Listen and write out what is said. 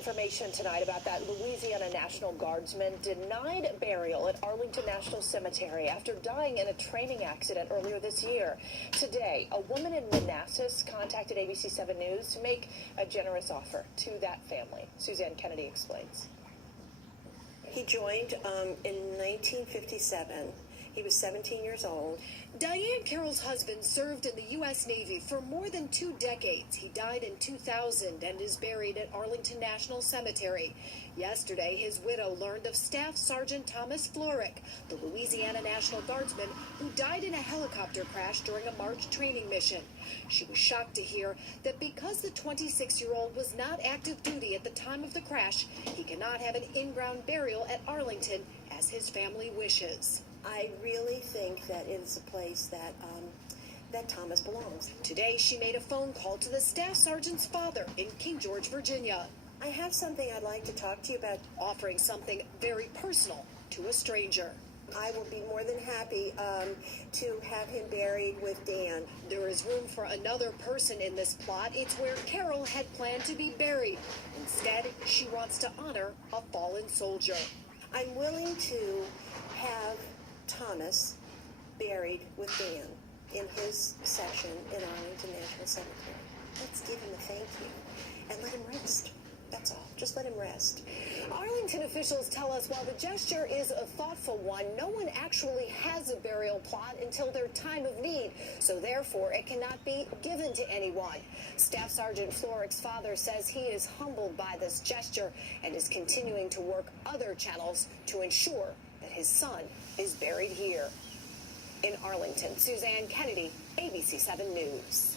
Information tonight about that Louisiana National Guardsman denied burial at Arlington National Cemetery after dying in a training accident earlier this year. Today, a woman in Manassas contacted ABC7 News to make a generous offer to that family. Suzanne Kennedy explains. He joined in 1957. He was 17 years old. Diane Carroll's husband served in the U.S. Navy for more than 2 decades. He died in 2000 and is buried at Arlington National Cemetery. Yesterday, his widow learned of Staff Sergeant Thomas Florek, the Louisiana National Guardsman who died in a helicopter crash during a March training mission. She was shocked to hear that because the 26-year-old was not active duty at the time of the crash, he cannot have an in-ground burial at Arlington as his family wishes. I really think that it is a place that that Thomas belongs. Today, she made a phone call to the staff sergeant's father in King George, Virginia. I have something I'd like to talk to you about. Offering something very personal to a stranger. I will be more than happy to have him buried with Dan. There is room for another person in this plot. It's where Carroll had planned to be buried. Instead, she wants to honor a fallen soldier. I'm willing to have Thomas buried with Dan in his section in Arlington National Cemetery. Let's give him a thank you and let him rest. That's all. Just let him rest. Arlington officials tell us while the gesture is a thoughtful one, no one actually has a burial plot until their time of need, so therefore it cannot be given to anyone. Staff Sergeant Florek's father says he is humbled by this gesture and is continuing to work other channels to ensure that his son is buried here. In Arlington, Suzanne Kennedy, ABC7 News.